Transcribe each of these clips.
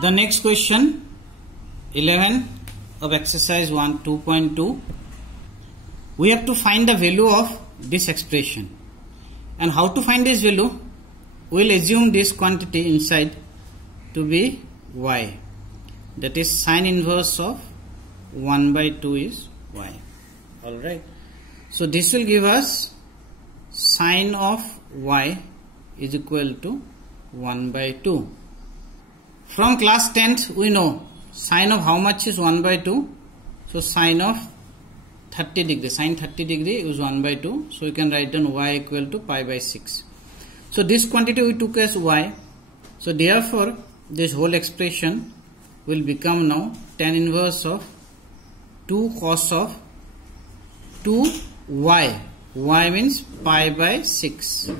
The next question 11 of exercise 1 2.2. We have to find the value of this expression. And how to find this value? We will assume this quantity inside to be y. That is sine inverse of 1 by 2 is y. Alright. So this will give us sine of y is equal to 1 by 2. From class 10th we know sine of how much is 1 by 2. So sine of 30 degree. Sine 30 degree is 1 by 2. So you can write down y equal to pi by 6. So this quantity we took as y. So therefore this whole expression will become now tan inverse of 2 cos of 2y. Y means pi by 6.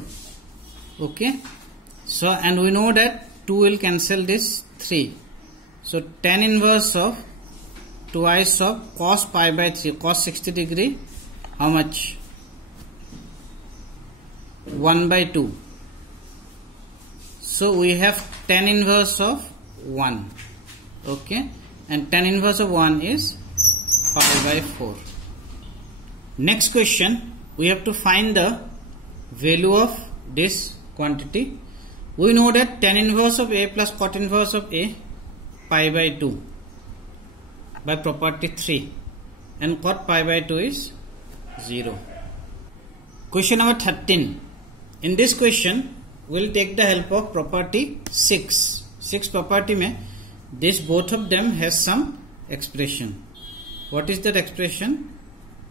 Okay. So and we know that 2 will cancel this 3. So tan inverse of twice of cos pi by 3. Cos 60 degree. How much? 1 by 2. So we have tan inverse of 1. Okay. And tan inverse of 1 is pi by 4. Next question. We have to find the value of this quantity. We know that tan inverse of a plus cot inverse of a pi by 2 by property 3 and cot pi by 2 is 0. Question number 13. In this question we will take the help of property 6. 6 property mein this both of them has some expression. What is that expression?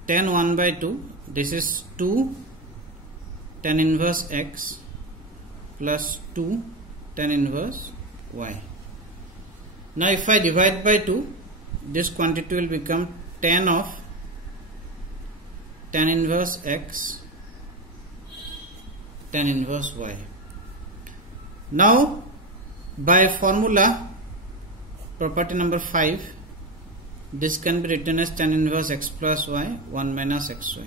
Tan 1 by 2. This is 2 tan inverse x plus 2 tan inverse y. Now if I divide by 2, this quantity will become tan of tan inverse x tan inverse y. Now by formula property number 5, this can be written as tan inverse x plus y 1 minus xy.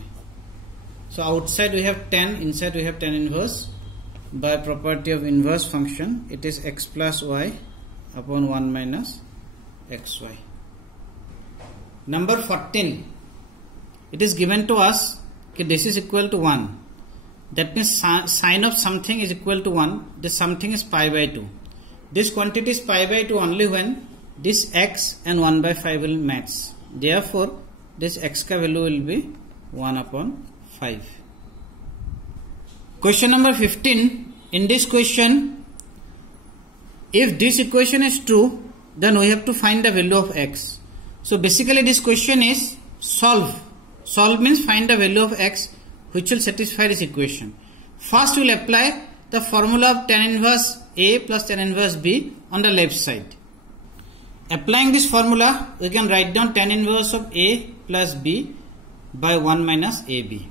So outside we have tan, inside we have tan inverse. By property of inverse function, it is x plus y upon 1 minus xy. Number 14. It is given to us that this is equal to 1. That means sine of something is equal to 1. This something is pi by 2. This quantity is pi by 2 only when this x and 1 by 5 will match. Therefore, this x ka value will be 1 upon 5. Question number 15. In this question, if this equation is true, then we have to find the value of x. So basically this question is solve. Solve means find the value of x which will satisfy this equation. First we will apply the formula of tan inverse a plus tan inverse b on the left side. Applying this formula, we can write down tan inverse of a plus b by 1 minus ab.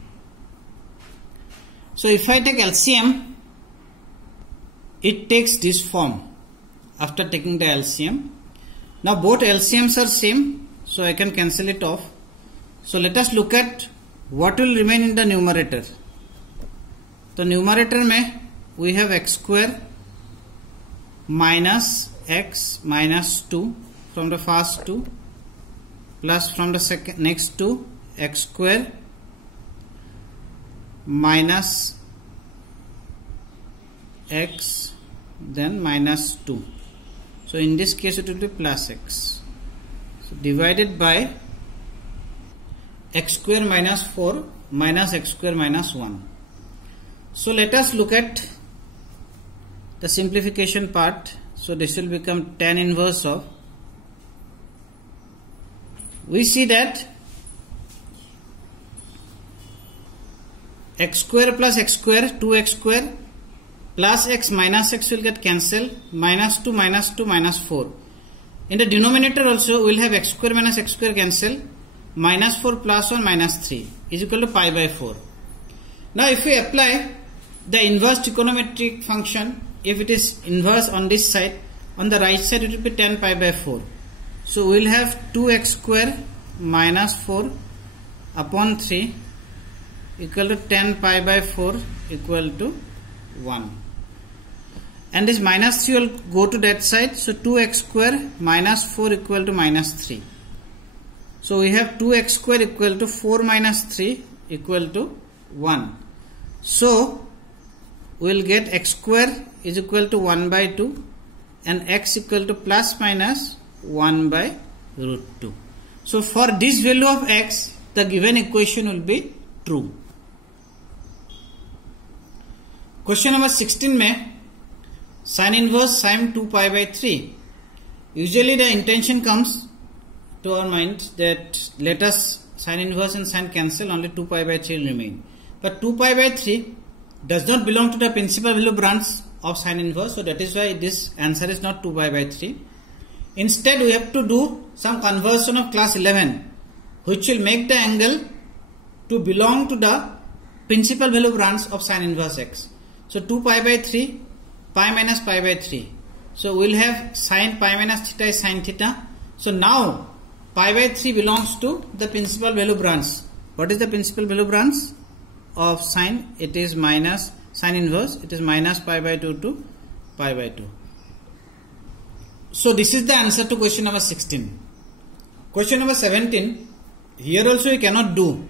So if I take LCM, it takes this form after taking the LCM. Now both LCMs are same, so I can cancel it off. So let us look at what will remain in the numerator. The numerator mein we have x square minus x minus 2 from the first 2 plus from the next 2 x square minus x then minus 2. So in this case it will be plus x. So divided by x square minus 4 minus x square minus 1. So let us look at the simplification part. So this will become tan inverse of, we see that x square plus x square 2x square plus x minus x will get cancelled, minus 2 minus 4. In the denominator also we will have x square minus x square cancel, minus 4 plus 1 minus 3 is equal to pi by 4. Now if we apply the inverse trigonometric function, if it is inverse on this side, on the right side it will be tan pi by 4. So we will have 2x square minus 4 upon 3 equal to tan pi by 4 equal to 1. and this minus 3 will go to that side. So 2x square minus 4 equal to minus 3. So we have 2x square equal to 4 minus 3 equal to 1. So we will get x square is equal to 1 by 2 and x equal to plus minus 1 by root 2. So for this value of x, the given equation will be true. Question number 16 में sin inverse sine 2 pi by 3. Usually the intention comes to our mind that let us sin inverse and sin cancel, only 2 pi by 3 will remain. But 2 pi by 3 does not belong to the principal value branch of sin inverse, so that is why this answer is not 2 pi by 3. Instead we have to do some conversion of class 11, which will make the angle to belong to the principal value branch of sin inverse x. So 2 pi by 3, pi minus pi by 3. So we will have sin pi minus theta is sin theta. So now pi by 3 belongs to the principal value branch. What is the principal value branch of sin? It is minus sin inverse. It is minus pi by 2 to pi by 2. So this is the answer to question number 16. Question number 17. Here also you cannot do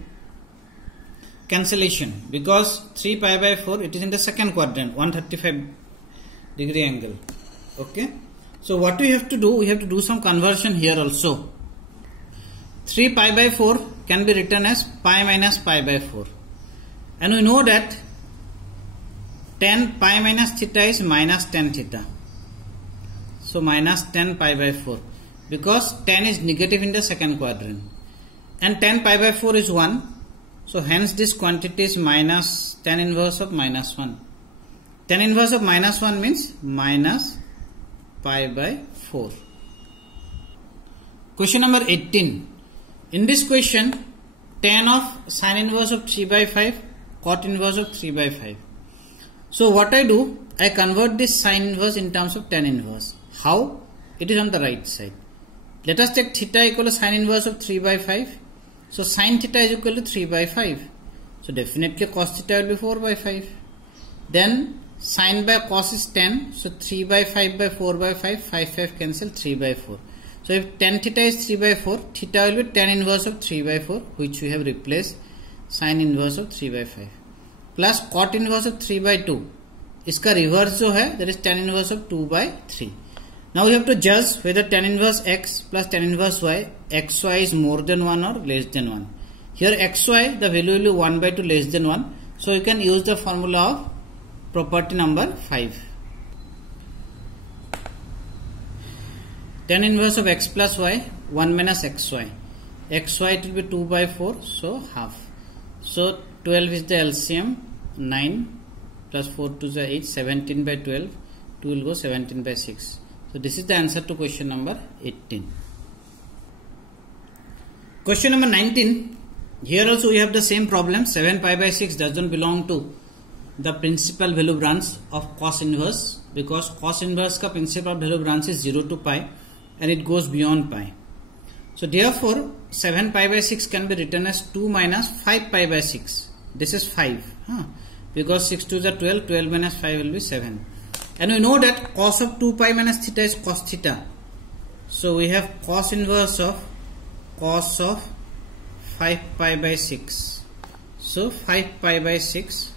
cancellation because 3 pi by 4 it is in the second quadrant, 135 degree angle. Okay. So what we have to do? We have to do some conversion here also. 3 pi by 4 can be written as pi minus pi by 4. And we know that tan pi minus theta is minus tan theta. So minus tan pi by 4 because tan is negative in the second quadrant. And tan pi by 4 is 1. So hence this quantity is minus tan inverse of minus 1. Tan inverse of minus 1 means minus pi by 4. Question number 18. In this question, tan of sin inverse of 3 by 5, cot inverse of 3 by 5. So what I do, I convert this sin inverse in terms of tan inverse. How? It is on the right side. Let us take theta equal to sin inverse of 3 by 5. So sin theta is equal to 3 by 5. So definitely cos theta will be 4 by 5. Then sin by cos is 10. So 3 by 5 by 4 by 5. 5 cancel, 3 by 4. So if tan theta is 3 by 4, theta will be tan inverse of 3 by 4, which we have replaced sin inverse of 3 by 5. Plus cot inverse of 3 by 2. इसका reverse जो है, that is tan inverse of 2 by 3. Now we have to judge whether tan inverse x plus tan inverse y, xy is more than 1 or less than 1. Here xy, the value will be 1 by 2 less than 1. So you can use the formula of property number 5. Tan inverse of x plus y, 1 minus xy. Xy it will be 2 by 4, so half. So 12 is the LCM, 9 plus 4 to the 8, 17 by 12, 2 will go 17 by 6. So this is the answer to question number 18. Question number 19. Here also we have the same problem. 7 pi by 6 doesn't belong to the principal value branch of cos inverse because cos inverse ka principal value branch is 0 to pi and it goes beyond pi. So therefore 7 pi by 6 can be written as 2 minus 5 pi by 6. This is 5. Because 6 to the 12, 12 minus 5 will be 7. And we know that cos of 2 pi minus theta is cos theta. So we have cos inverse of 5 pi by 6. So 5 pi by 6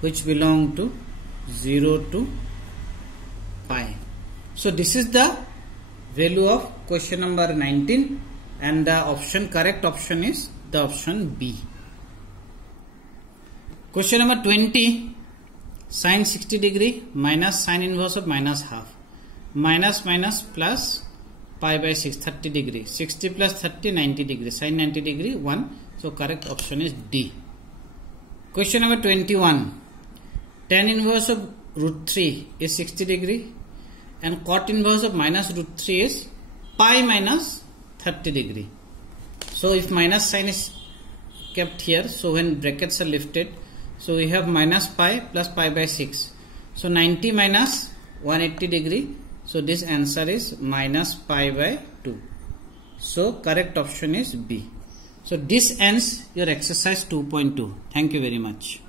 which belong to 0 to pi. So this is the value of question number 19 and the correct option is the option B. Question number 20. Sin 60 degree minus sin inverse of minus half. Minus minus plus pi by 6, 30 degree. 60 plus 30, 90 degree. Sin 90 degree, 1. So correct option is D. Question number 21. Tan inverse of root 3 is 60 degree. And cot inverse of minus root 3 is pi minus 30 degree. So if minus sign is kept here, so when brackets are lifted, so we have minus pi plus pi by 6. So 90 minus 180 degree. So this answer is minus pi by 2. So correct option is B. So this ends your exercise 2.2. Thank you very much.